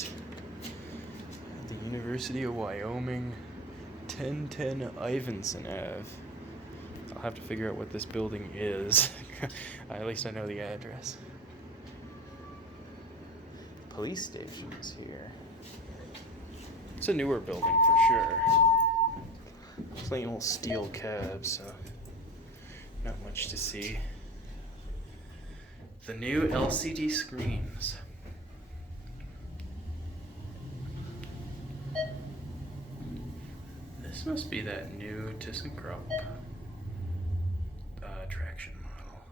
Street, the University of Wyoming, 1010 Ivinson Ave. I'll have to figure out what this building is. At least I know the address. Police station's here. It's a newer building for sure. Plain old steel cabs, so not much to see. The new LCD screens. This must be that new ThyssenKrupp Traction model.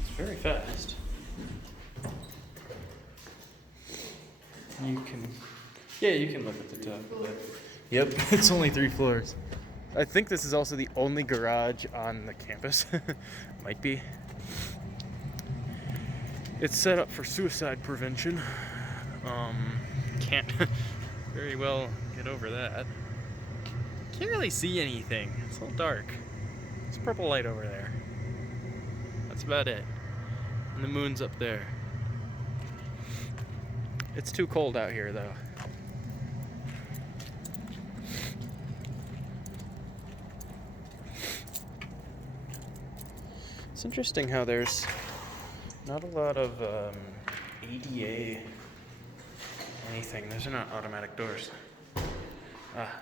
It's very fast. You can look at the top of it. Yep, it's only 3 floors. I think this is also the only garage on the campus. Might be. It's set up for suicide prevention. Can't very well get over that. Can't really see anything. It's all dark. There's a purple light over there. That's about it. And the moon's up there. It's too cold out here, though. It's interesting how there's not a lot of ADA anything. Those are not automatic doors.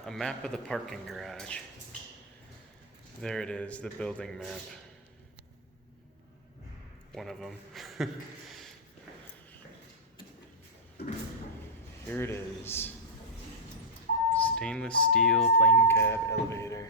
A map of the parking garage. There it is, the building map. One of them. Here it is. Stainless steel plain cab elevator.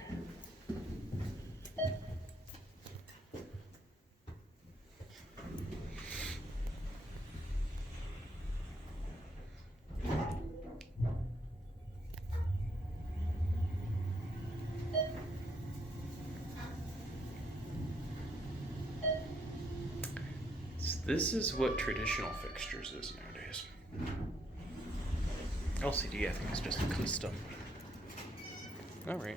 This is what traditional fixtures is nowadays. LCD, I think, is just a custom. All right.